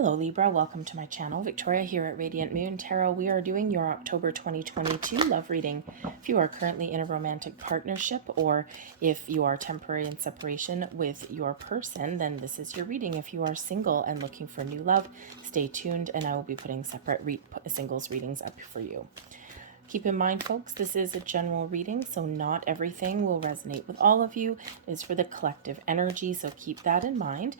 Hello Libra, welcome to my channel. Victoria here at Radiant Moon Tarot. We are doing your October 2022 love reading. If you are currently in a romantic partnership or if you are temporary in separation with your person, then this is your reading. If you are single and looking for new love, stay tuned and I will be putting separate singles readings up for you. Keep in mind, folks, this is a general reading, so not everything will resonate with all of you. It is for the collective energy, so keep that in mind.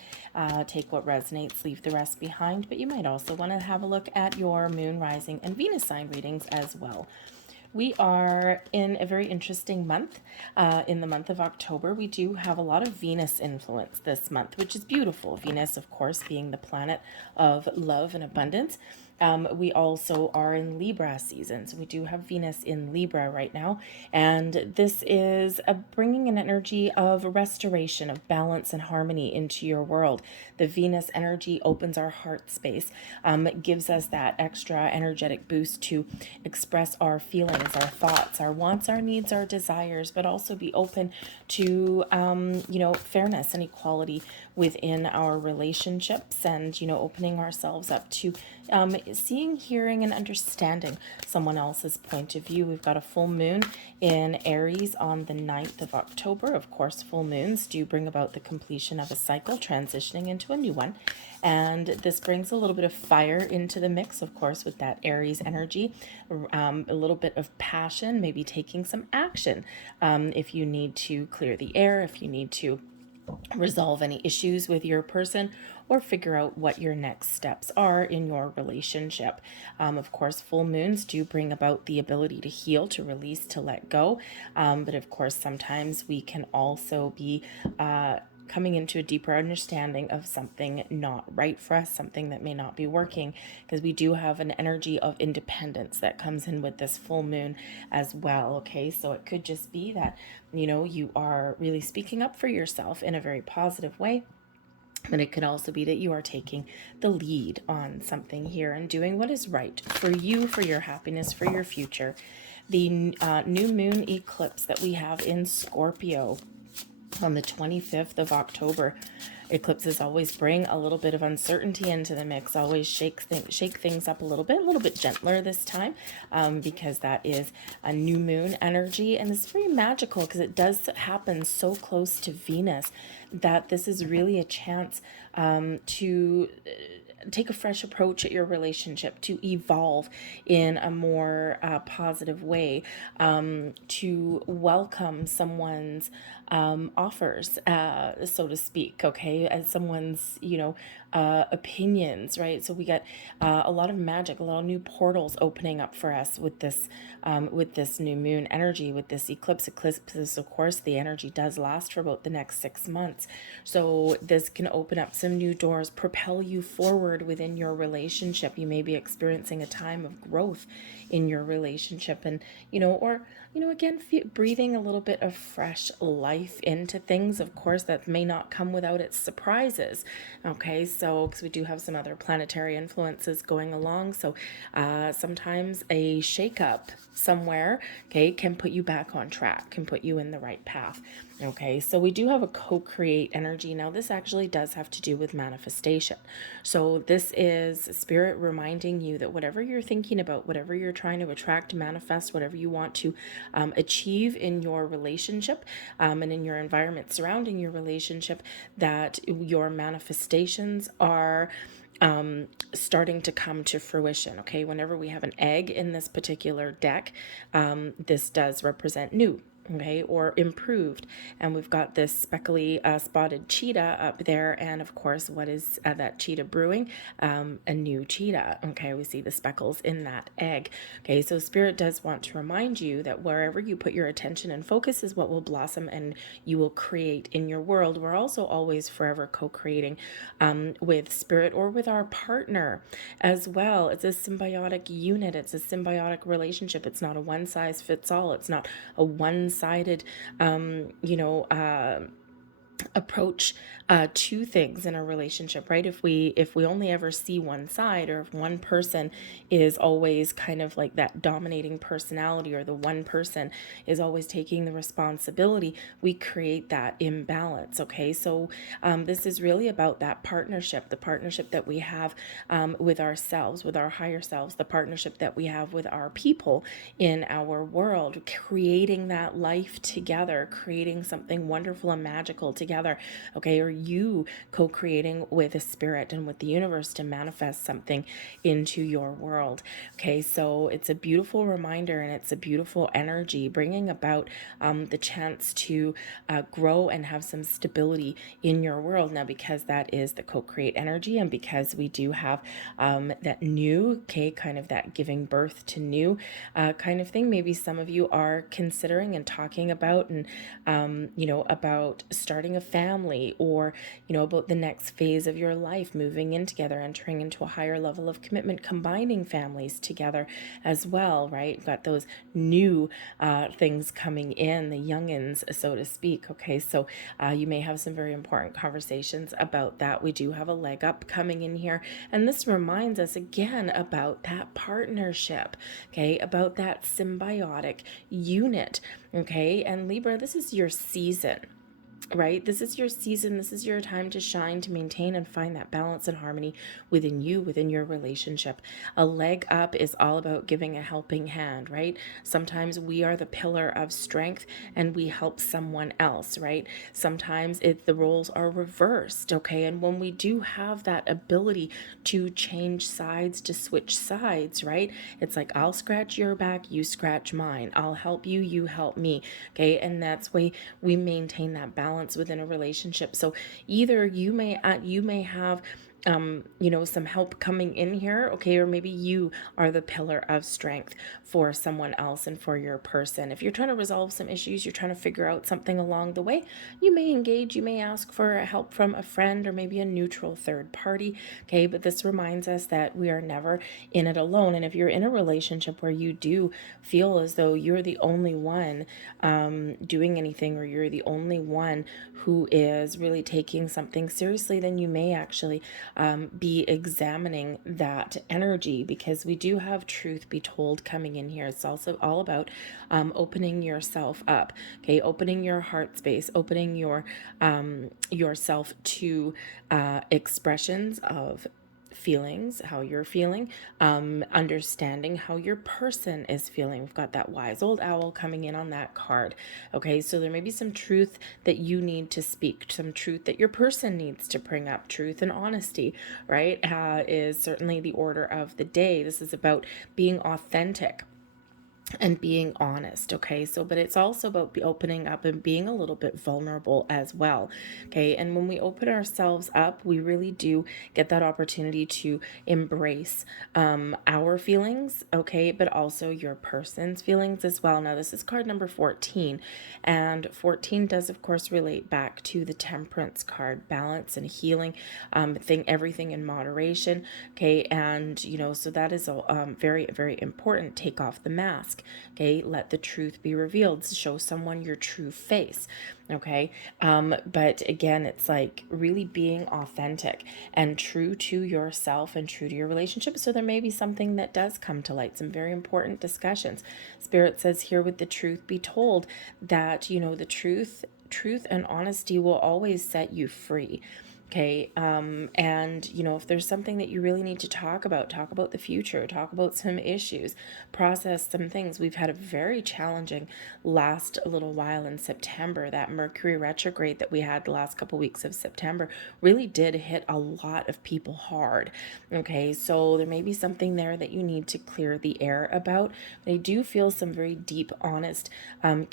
Take what resonates, leave the rest behind, but you might also want to have a look at your moon, rising, and Venus sign readings as well. We are in a very interesting month. In the month of October, we do have a lot of Venus influence this month, which is beautiful. Venus, of course, being the planet of love and abundance. We also are in Libra season, so we do have Venus in Libra right now, and this is bringing an energy of restoration, of balance and harmony into your world. The Venus energy opens our heart space, it gives us that extra energetic boost to express our feelings, our thoughts, our wants, our needs, our desires, but also be open to fairness and equality within our relationships, and opening ourselves up to seeing, hearing, and understanding someone else's point of view. We've got a full moon in Aries on the 9th of October. Of course, full moons do bring about the completion of a cycle, transitioning into a new one. And this brings a little bit of fire into the mix, of course, with that Aries energy, a little bit of passion, maybe taking some action if you need to clear the air, if you need to resolve any issues with your person, or figure out what your next steps are in your relationship. Of course, full moons do bring about the ability to heal, to release, to let go. But of course, sometimes we can also be coming into a deeper understanding of something not right for us, something that may not be working, because we do have an energy of independence that comes in with this full moon as well. Okay, so it could just be that you are really speaking up for yourself in a very positive way. But it could also be that you are taking the lead on something here and doing what is right for you, for your happiness, for your future. The new moon eclipse that we have in Scorpio on the 25th of October. Eclipses always bring a little bit of uncertainty into the mix, always shake things up a little bit gentler this time, because that is a new moon energy, and it's very magical because it does happen so close to Venus that this is really a chance to take a fresh approach at your relationship, to evolve in a more positive way, to welcome someone's offers, so to speak, okay, as someone's, opinions, right? So we got a lot of magic, a lot of new portals opening up for us with this new moon energy, with this eclipse. Eclipses, of course, the energy does last for about the next 6 months. So this can open up some new doors, propel you forward within your relationship. You may be experiencing a time of growth in your relationship, and again, breathing a little bit of fresh life into things. Of course, that may not come without its surprises. Okay, so because we do have some other planetary influences going along, so sometimes a shakeup somewhere, okay, can put you back on track, can put you in the right path. Okay, so we do have a co-create energy. Now, this actually does have to do with manifestation. So this is spirit reminding you that whatever you're thinking about, whatever you're trying to attract, manifest, whatever you want to achieve in your relationship and in your environment surrounding your relationship, that your manifestations are starting to come to fruition. Okay, whenever we have an egg in this particular deck, this does represent new, okay, or improved. And we've got this speckly spotted cheetah up there, and of course, what is that cheetah brewing? A new cheetah. Okay, we see the speckles in that egg. Okay, so spirit does want to remind you that wherever you put your attention and focus is what will blossom and you will create in your world. We're also always forever co-creating with spirit or with our partner as well. It's a symbiotic unit. It's a symbiotic relationship. It's not a one size fits all. It's not a one-sided approach to things in a relationship, right? If we only ever see one side, or if one person is always kind of like that dominating personality, or the one person is always taking the responsibility, we create that imbalance. Okay, so this is really about that partnership, the partnership that we have with ourselves, with our higher selves, the partnership that we have with our people in our world, creating that life together, creating something wonderful and magical together. Okay, or you co-creating with a spirit and with the universe to manifest something into your world. Okay, so it's a beautiful reminder, and it's a beautiful energy bringing about the chance to grow and have some stability in your world. Now, because that is the co-create energy, and because we do have that new, okay, kind of that giving birth to new kind of thing, maybe some of you are considering and talking about, and about starting a family, or about the next phase of your life, moving in together, entering into a higher level of commitment, combining families together as well, right? You've got those new things coming in, the youngins, so to speak. Okay, so you may have some very important conversations about that. We do have a leg up coming in here, and this reminds us again about that partnership, okay, about that symbiotic unit. Okay, and Libra, this is your season, right? This is your season. This is your time to shine, to maintain and find that balance and harmony within you, within your relationship. A leg up is all about giving a helping hand, right? Sometimes we are the pillar of strength and we help someone else, right? Sometimes the roles are reversed, okay? And when we do have that ability to change sides, to switch sides, right? It's like, I'll scratch your back, you scratch mine. I'll help you, you help me, okay? And that's why we maintain that balance within a relationship. So either you may have some help coming in here, okay, or maybe you are the pillar of strength for someone else and for your person. If you're trying to resolve some issues, you're trying to figure out something along the way, you may engage, you may ask for help from a friend or maybe a neutral third party, okay, but this reminds us that we are never in it alone. And if you're in a relationship where you do feel as though you're the only one doing anything, or you're the only one who is really taking something seriously, then you may actually be examining that energy, because we do have truth be told coming in here. It's also all about opening yourself up, okay, opening your heart space, opening yourself to expressions of feelings, how you're feeling, understanding how your person is feeling. We've got that wise old owl coming in on that card. Okay, so there may be some truth that you need to speak, some truth that your person needs to bring up. Truth and honesty, right, is certainly the order of the day. This is about being authentic and being honest, okay? So, but it's also about opening up and being a little bit vulnerable as well, okay? And when we open ourselves up, we really do get that opportunity to embrace our feelings, okay? But also your person's feelings as well. Now, this is card number 14, and 14 does, of course, relate back to the Temperance card, balance and healing, everything in moderation, okay? And, so that is very, very important. Take off the mask. Okay, let the truth be revealed. Show someone your true face. Okay, but again, it's like really being authentic and true to yourself and true to your relationship. So there may be something that does come to light, some very important discussions. Spirit says here, with the truth be told, that the truth and honesty will always set you free. Okay, and if there's something that you really need to talk about the future, talk about some issues, process some things. We've had a very challenging last little while in September. That Mercury retrograde that we had the last couple weeks of September really did hit a lot of people hard. Okay, so there may be something there that you need to clear the air about. I do feel some very deep, honest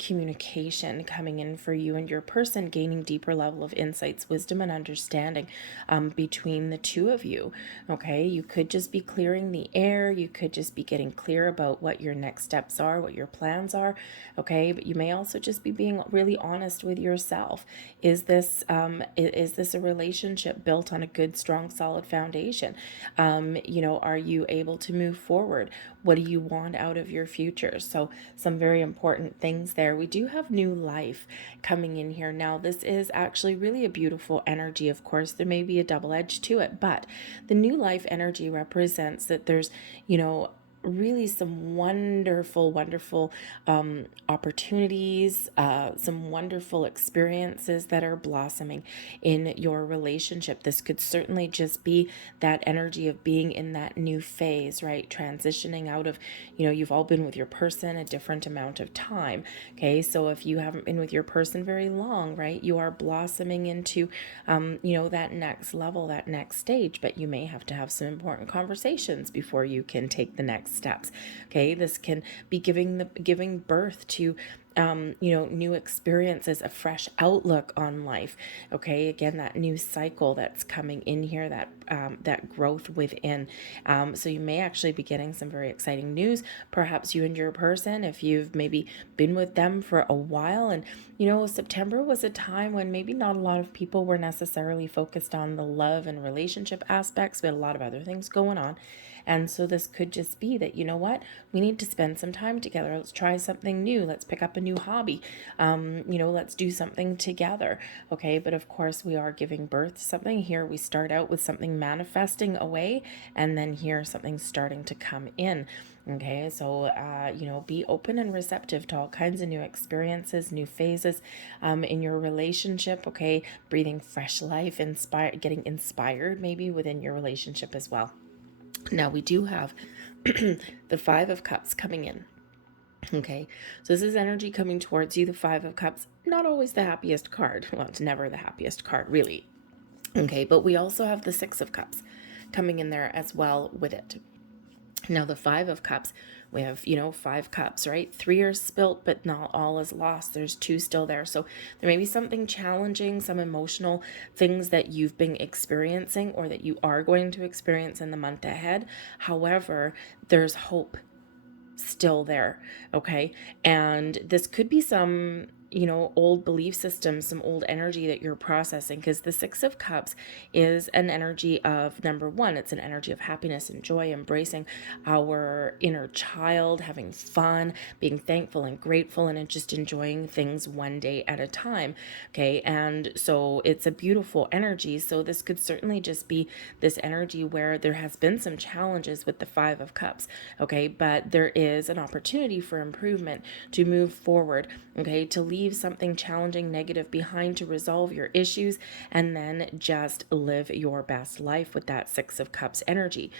communication coming in for you and your person, gaining deeper level of insights, wisdom, and understanding understanding between the two of you. Okay, you could just be clearing the air. You could just be getting clear about what your next steps are, what your plans are. Okay, but you may also just be being really honest with yourself. Is this a relationship built on a good, strong, solid foundation? Are you able to move forward? What do you want out of your future? So some very important things there. We do have new life coming in here. Now, this is actually really a beautiful energy. Of course, there may be a double edge to it, but the new life energy represents that there's, really some wonderful opportunities, some wonderful experiences that are blossoming in your relationship. This could certainly just be that energy of being in that new phase, right? Transitioning out of, you've all been with your person a different amount of time. Okay, so if you haven't been with your person very long, right, you are blossoming into, that next level, that next stage, but you may have to have some important conversations before you can take the next steps. Okay, this can be giving birth to new experiences, a fresh outlook on life. Okay, again, that new cycle that's coming in here, that growth within. So you may actually be getting some very exciting news. Perhaps you and your person, if you've maybe been with them for a while, and September was a time when maybe not a lot of people were necessarily focused on the love and relationship aspects, but a lot of other things going on. And so this could just be that, we need to spend some time together. Let's try something new. Let's pick up a new hobby. Let's do something together. Okay. But of course, we are giving birth to something here. We start out with something manifesting away, and then here something starting to come in. Okay, so, be open and receptive to all kinds of new experiences, new phases in your relationship. Okay, breathing fresh life, getting inspired maybe within your relationship as well. Now we do have the Five of Cups coming in. Okay, so this is energy coming towards you. The Five of Cups, not always the happiest card. Well, it's never the happiest card, really. Okay, but we also have the Six of Cups coming in there as well with it. Now, the Five of Cups, we have, 5 cups, right? 3 are spilt, but not all is lost. There's 2 still there. So there may be something challenging, some emotional things that you've been experiencing or that you are going to experience in the month ahead. However, there's hope still there. Okay. And this could be some old belief systems, some old energy that you're processing, because the Six of Cups is an energy of, number one, it's an energy of happiness and joy, embracing our inner child, having fun, being thankful and grateful, and just enjoying things one day at a time. Okay. And so it's a beautiful energy. So this could certainly just be this energy where there has been some challenges with the Five of Cups. Okay. But there is an opportunity for improvement, to move forward. Okay. To leave something challenging, negative behind, to resolve your issues, and then just live your best life with that Six of Cups energy.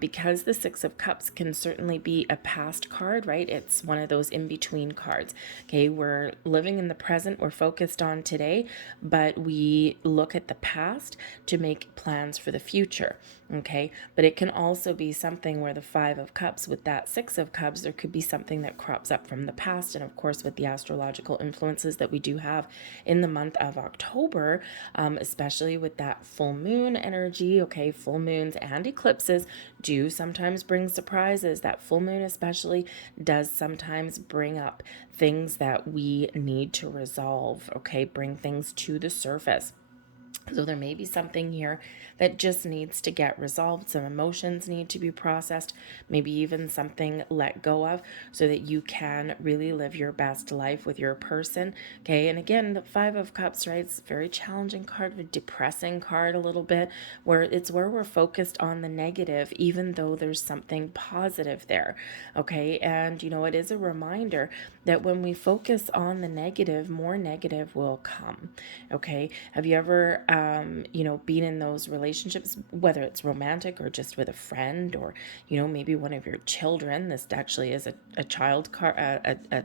Because the Six of Cups can certainly be a past card, right? It's one of those in-between cards. Okay, we're living in the present, we're focused on today, but we look at the past to make plans for the future. Okay, but it can also be something where the Five of Cups with that Six of Cups, there could be something that crops up from the past. And of course, with the astrological influences that we do have in the month of October, especially with that full moon energy. Okay, full moons and eclipses do sometimes bring surprises. That full moon especially does sometimes bring up things that we need to resolve. Okay, bring things to the surface. So there may be something here that just needs to get resolved. Some emotions need to be processed, maybe even something let go of, so that you can really live your best life with your person. Okay, and again, the Five of Cups, right? It's a very challenging card, a depressing card a little bit, where we're focused on the negative, even though there's something positive there. Okay, and it is a reminder that when we focus on the negative, more negative will come. Okay, have you ever been in those relationships, whether it's romantic or just with a friend, or maybe one of your children? This actually is a child card, a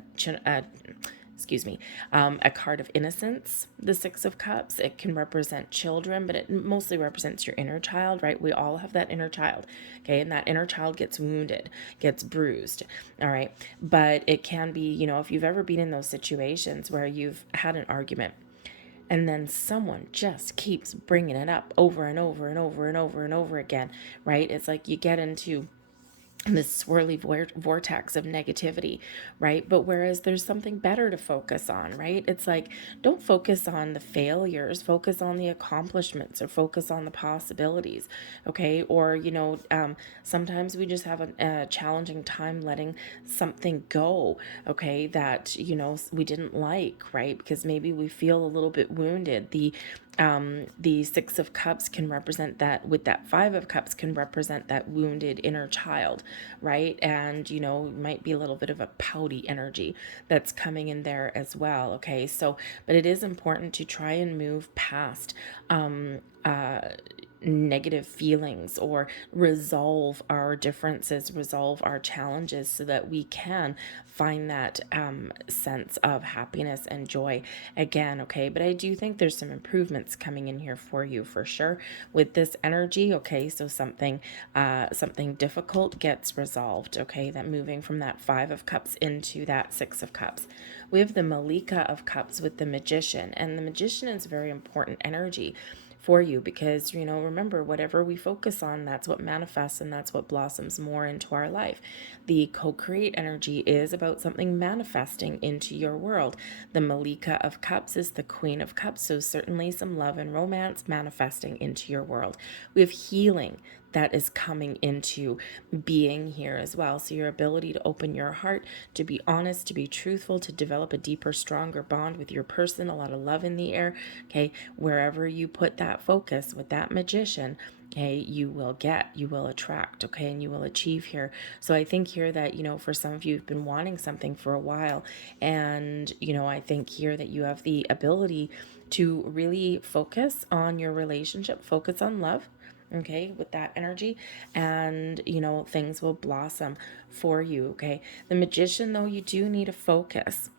card of innocence. The Six of Cups, it can represent children, but it mostly represents your inner child, right? We all have that inner child. Okay, and that inner child gets wounded, gets bruised. All right, but it can be, if you've ever been in those situations where you've had an argument, and then someone just keeps bringing it up over and over and over and over and over again, right? It's like you get into this swirly vortex of negativity, right? But whereas there's something better to focus on, right? It's like, don't focus on the failures, focus on the accomplishments, or focus on the possibilities, okay? Or, sometimes we just have a challenging time letting something go, okay, that, we didn't like, right? Because maybe we feel a little bit wounded. The Six of Cups can represent that, with that Five of Cups can represent that wounded inner child, right? And, might be a little bit of a pouty energy that's coming in there as well, okay? So, but it is important to try and move past negative feelings, or resolve our differences, resolve our challenges, so that we can find that sense of happiness and joy again, okay? But I do think there's some improvements coming in here for you for sure with this energy, okay? So something difficult gets resolved, okay? That moving from that Five of Cups into that Six of Cups. We have the Malika of Cups with the Magician, and the Magician is very important energy for you, because remember, whatever we focus on, that's what manifests, and that's what blossoms more into our life. The co-create energy is about something manifesting into your world. The Malika of Cups is the Queen of Cups, so certainly some love and romance manifesting into your world. We have healing that is coming into being here as well. So your ability to open your heart, to be honest, to be truthful, to develop a deeper, stronger bond with your person, a lot of love in the air, okay? Wherever you put that focus with that Magician, okay, you will attract, okay, and you will achieve here. So I think here that, for some of you who've been wanting something for a while, and, I think here that you have the ability to really focus on your relationship, focus on love, okay, with that energy, and things will blossom for you, okay? The Magician, though, you do need to focus.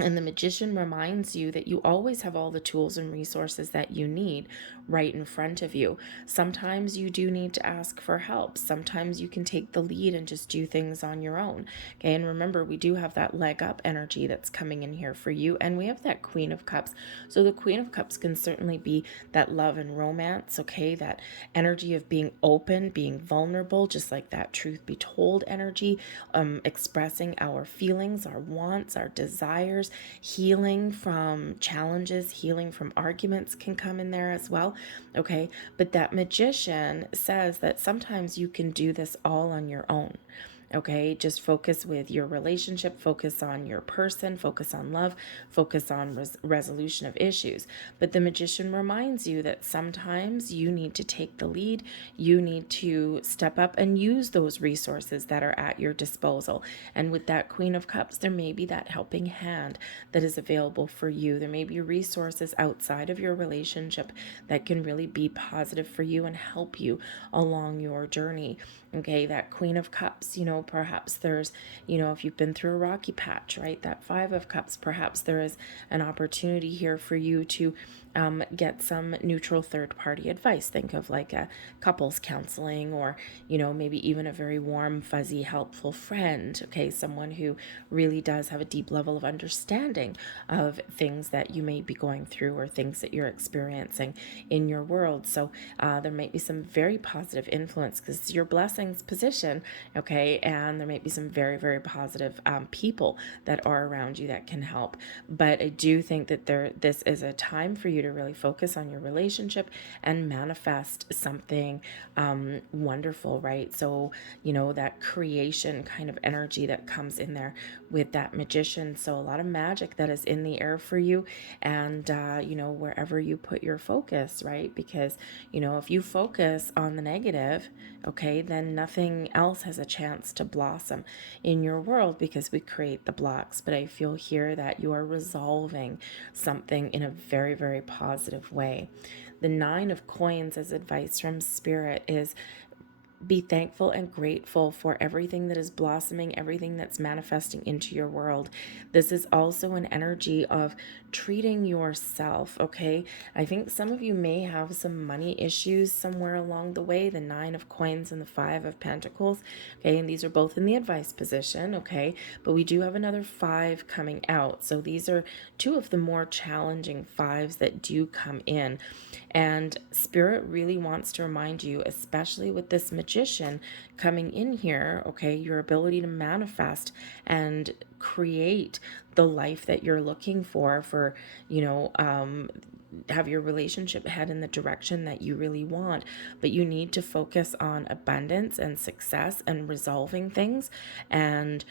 And the Magician reminds you that you always have all the tools and resources that you need right in front of you. Sometimes you do need to ask for help. Sometimes you can take the lead and just do things on your own. Okay, and remember, we do have that leg up energy that's coming in here for you. And we have that Queen of Cups. So the Queen of Cups can certainly be that love and romance, okay? That energy of being open, being vulnerable, just like that truth be told energy, expressing our feelings, our wants, our desires. Healing from challenges, healing from arguments can come in there as well, okay? But that Magician says that sometimes you can do this all on your own. Okay, just focus with your relationship, focus on your person, focus on love, focus on resolution of issues. But the Magician reminds you that sometimes you need to take the lead. You need to step up and use those resources that are at your disposal. And with that Queen of Cups, there may be that helping hand that is available for you. There may be resources outside of your relationship that can really be positive for you and help you along your journey. Okay, that Queen of Cups, perhaps there's, if you've been through a rocky patch, right? That Five of Cups, perhaps there is an opportunity here for you to get some neutral third-party advice. Think of like a couples counseling, or, maybe even a very warm, fuzzy, helpful friend, okay? Someone who really does have a deep level of understanding of things that you may be going through, or things that you're experiencing in your world. So there might be some very positive influence, because it's your blessings position, okay? And there might be some very, very positive people that are around you that can help. But I do think that this is a time for you to really focus on your relationship and manifest something wonderful, right? So, that creation kind of energy that comes in there with that Magician. So a lot of magic that is in the air for you, and, wherever you put your focus, right? Because, if you focus on the negative, okay, then nothing else has a chance to blossom in your world, because we create the blocks. But I feel here that you are resolving something in a very, very positive way. The Nine of Coins, as advice from Spirit, is be thankful and grateful for everything that is blossoming, everything that's manifesting into your world. This is also an energy of treating yourself, okay? I think some of you may have some money issues somewhere along the way, the 9 of coins and the 5 of pentacles, okay? And these are both in the advice position, okay? But we do have another 5 coming out. So these are 2 of the more challenging 5s that do come in. And Spirit really wants to remind you, especially with this magician coming in here, okay, your ability to manifest and create the life that you're looking for, have your relationship head in the direction that you really want. But you need to focus on abundance and success and resolving things and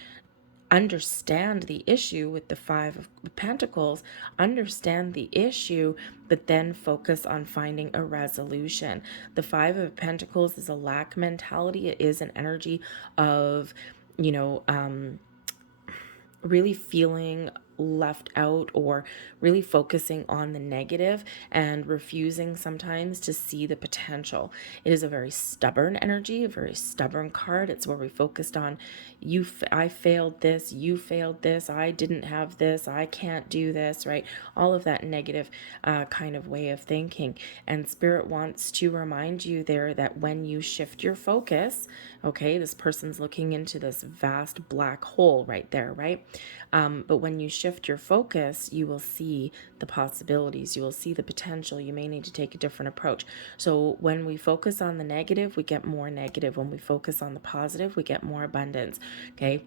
understand the issue with the 5 of pentacles, understand the issue, but then focus on finding a resolution. The 5 of pentacles is a lack mentality. It is an energy of, you know, really feeling left out or really focusing on the negative and refusing sometimes to see the potential. It is a very stubborn energy, a very stubborn card. It's where we focused on I failed this, you failed this, I didn't have this, I can't do this, right? All of that negative kind of way of thinking. And Spirit wants to remind you there that when you shift your focus, okay, this person's looking into this vast black hole right there, right? But when you shift your focus, you will see the possibilities, you will see the potential. You may need to take a different approach. So when we focus on the negative, we get more negative. When we focus on the positive, we get more abundance. Okay.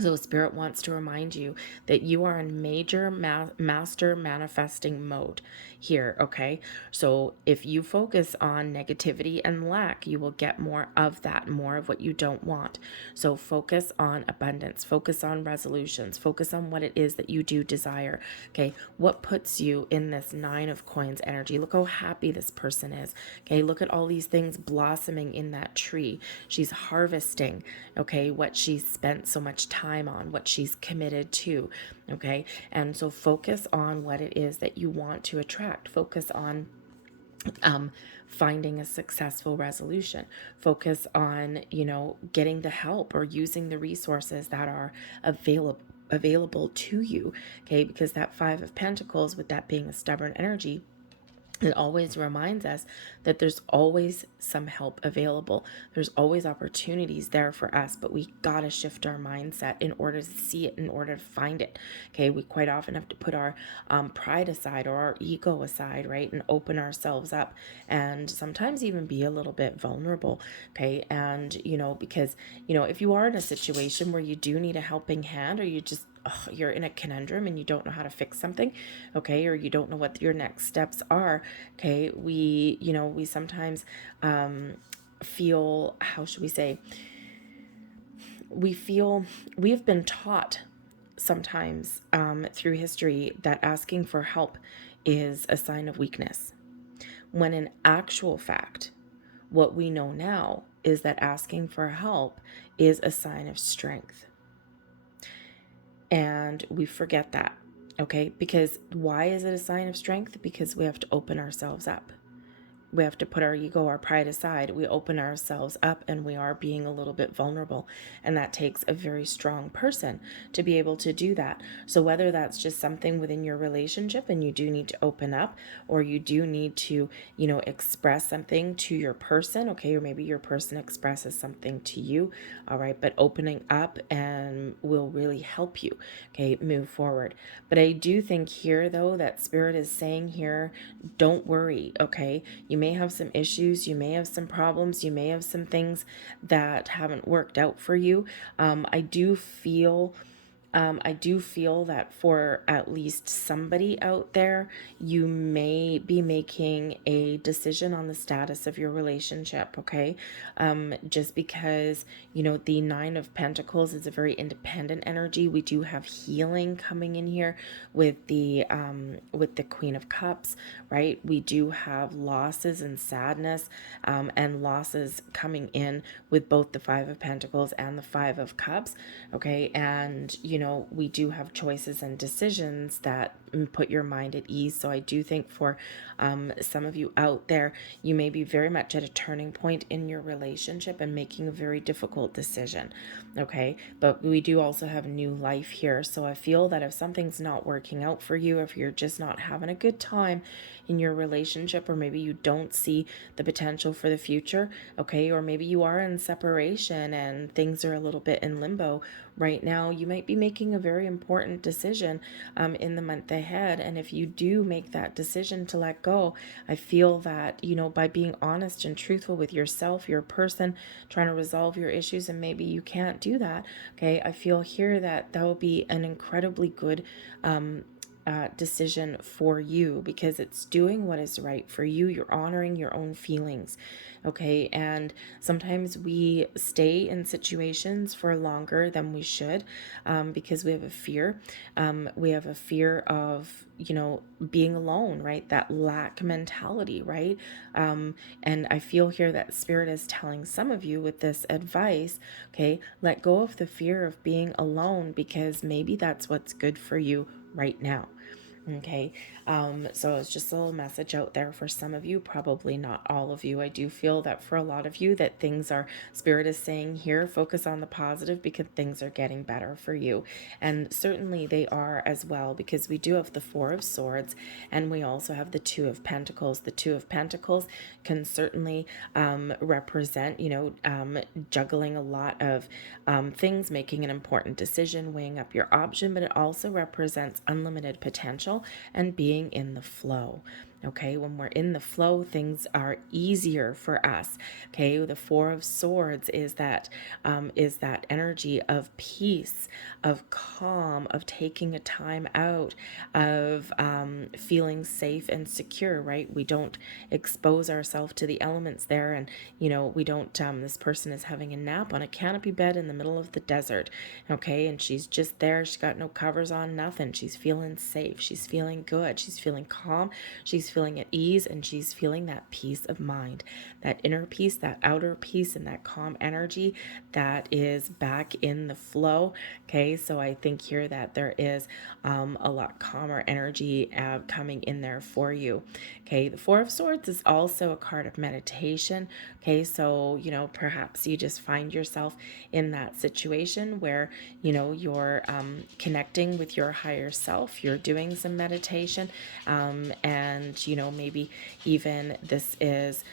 So Spirit wants to remind you that you are in major master manifesting mode here, okay? So if you focus on negativity and lack, you will get more of that, more of what you don't want. So focus on abundance, focus on resolutions, focus on what it is that you do desire, okay? What puts you in this 9 of coins energy? Look how happy this person is, okay? Look at all these things blossoming in that tree. She's harvesting, okay, what she's spent so much time on, what she's committed to, okay? And so focus on what it is that you want to attract. Focus on finding a successful resolution. Focus on, getting the help or using the resources that are available to you, okay? Because that 5 of pentacles, with that being a stubborn energy, it always reminds us that there's always some help available. There's always opportunities there for us, but we got to shift our mindset in order to see it, in order to find it. Okay, we quite often have to put our pride aside or our ego aside, right? And open ourselves up and sometimes even be a little bit vulnerable. Okay, and, because, if you are in a situation where you do need a helping hand, or you're in a conundrum and you don't know how to fix something, okay, or you don't know what your next steps are, okay, we sometimes feel, how should we say, we have been taught sometimes through history that asking for help is a sign of weakness, when in actual fact, what we know now is that asking for help is a sign of strength. And we forget that, okay? Because why is it a sign of strength? Because we have to open ourselves up. We have to put our ego, our pride aside. We open ourselves up and we are being a little bit vulnerable. And that takes a very strong person to be able to do that. So whether that's just something within your relationship and you do need to open up, or you do need to, express something to your person, okay, or maybe your person expresses something to you, all right, but opening up and will really help you, okay, move forward. But I do think here, though, that Spirit is saying here, don't worry, okay? You may have some issues, you may have some problems, you may have some things that haven't worked out for you. I do feel that for at least somebody out there, you may be making a decision on the status of your relationship, okay? Just because, the 9 of Pentacles is a very independent energy. We do have healing coming in here with the Queen of Cups, right? We do have losses and sadness and losses coming in with both the 5 of Pentacles and the 5 of Cups, okay? And, we do have choices and decisions that put your mind at ease. So I do think for some of you out there, you may be very much at a turning point in your relationship and making a very difficult decision. Okay. But we do also have new life here. So I feel that if something's not working out for you, if you're just not having a good time in your relationship, or maybe you don't see the potential for the future, okay, or maybe you are in separation and things are a little bit in limbo right now, you might be making a very important decision in the month ahead. And if you do make that decision to let go, I feel that, by being honest and truthful with yourself, your person, trying to resolve your issues, and maybe you can't do that, okay, I feel here that will be an incredibly good decision for you, because it's doing what is right for you. You're honoring your own feelings. Okay. And sometimes we stay in situations for longer than we should, because we have a fear. We have a fear of, being alone, right? That lack mentality, right? And I feel here that Spirit is telling some of you with this advice, okay, let go of the fear of being alone, because maybe that's what's good for you right now. Okay. So it's just a little message out there for some of you, probably not all of you. I do feel that for a lot of you that things are, Spirit is saying here, focus on the positive, because things are getting better for you. And certainly they are as well, because we do have the Four of Swords and we also have the Two of Pentacles. The Two of Pentacles can certainly represent, juggling a lot of things, making an important decision, weighing up your option, but it also represents unlimited potential and being in the flow. Okay, when we're in the flow, things are easier for us. Okay, the Four of Swords is that energy of peace, of calm, of taking a time out, of feeling safe and secure. Right, we don't expose ourselves to the elements there, and we don't. This person is having a nap on a canopy bed in the middle of the desert. Okay, and she's just there. She's got no covers on, nothing. She's feeling safe. She's feeling good. She's feeling calm. She's feeling at ease, and she's feeling that peace of mind, that inner peace, that outer peace, and that calm energy that is back in the flow. Okay, so I think here that there is a lot calmer energy coming in there for you. Okay, the Four of Swords is also a card of meditation. Okay, so perhaps you just find yourself in that situation where you're connecting with your higher self, you're doing some meditation, and maybe even this is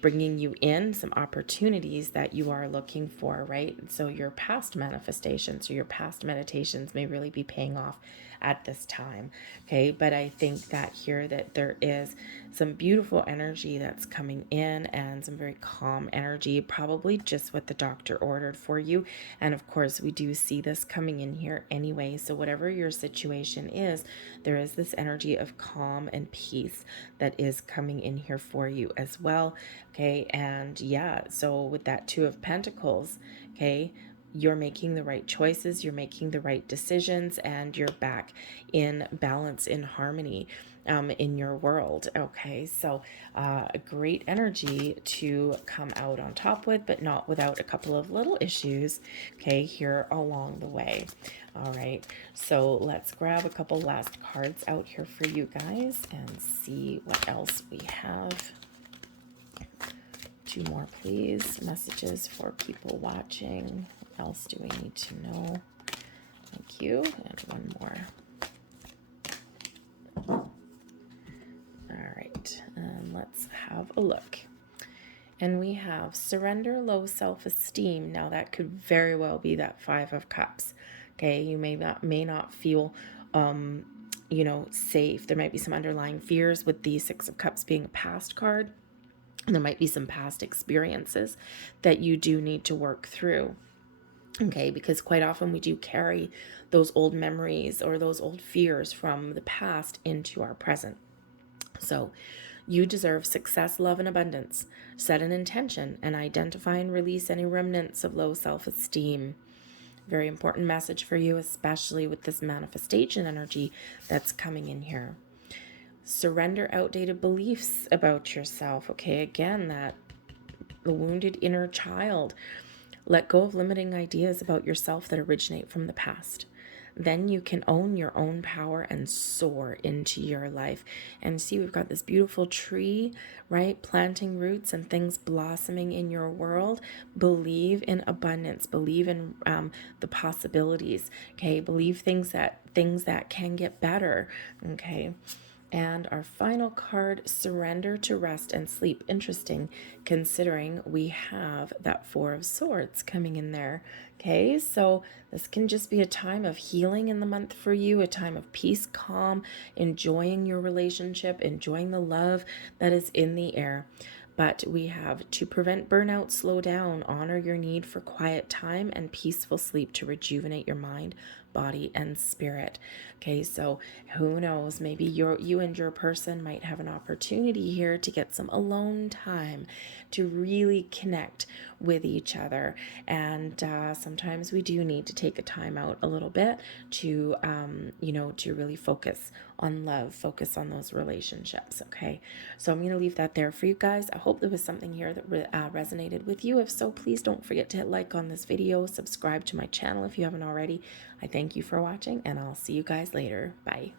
bringing you in some opportunities that you are looking for, right? So your past manifestations or your past meditations may really be paying off at this time. Okay, but I think that here that there is some beautiful energy that's coming in, and some very calm energy, probably just what the doctor ordered for you. And of course, we do see this coming in here anyway. So whatever your situation is, there is this energy of calm and peace that is coming in here for you as well. Okay, and yeah, so with that Two of Pentacles, okay, you're making the right choices, you're making the right decisions, and you're back in balance, in harmony in your world. Okay, so a great energy to come out on top with, but not without a couple of little issues, okay, here along the way. All right, so let's grab a couple last cards out here for you guys and see what else we have. Two more, please. Messages for people watching. What else do we need to know? Thank you. And one more. All right, and let's have a look. And we have surrender, low self-esteem. Now that could very well be that Five of Cups. Okay, you may not feel safe. There might be some underlying fears with the Six of Cups being a past card. And there might be some past experiences that you do need to work through. Okay, because quite often we do carry those old memories or those old fears from the past into our present. So you deserve success, love, and abundance. Set an intention and identify and release any remnants of low self-esteem. Very important message for you, especially with this manifestation energy that's coming in here. Surrender outdated beliefs about yourself. Okay, again, that the wounded inner child. Let go of limiting ideas about yourself that originate from the past. Then you can own your own power and soar into your life. And see, we've got this beautiful tree, right? Planting roots and things blossoming in your world. Believe in abundance. Believe in the possibilities. Okay, believe things that can get better. Okay. And our final card, surrender to rest and sleep. Interesting, considering we have that Four of Swords coming in there. Okay, so this can just be a time of healing in the month for you, a time of peace, calm, enjoying your relationship, enjoying the love that is in the air. But we have to prevent burnout, slow down, honor your need for quiet time and peaceful sleep to rejuvenate your mind, body, and spirit. Okay, so who knows, maybe you and your person might have an opportunity here to get some alone time, to really connect with each other. And sometimes we do need to take a time out a little bit to to really focus on love, focus on those relationships. Okay, so I'm going to leave that there for you guys. I hope there was something here that resonated with you. If so, please don't forget to hit like on this video, subscribe to my channel if you haven't already. I thank you for watching, and I'll see you guys later. Bye.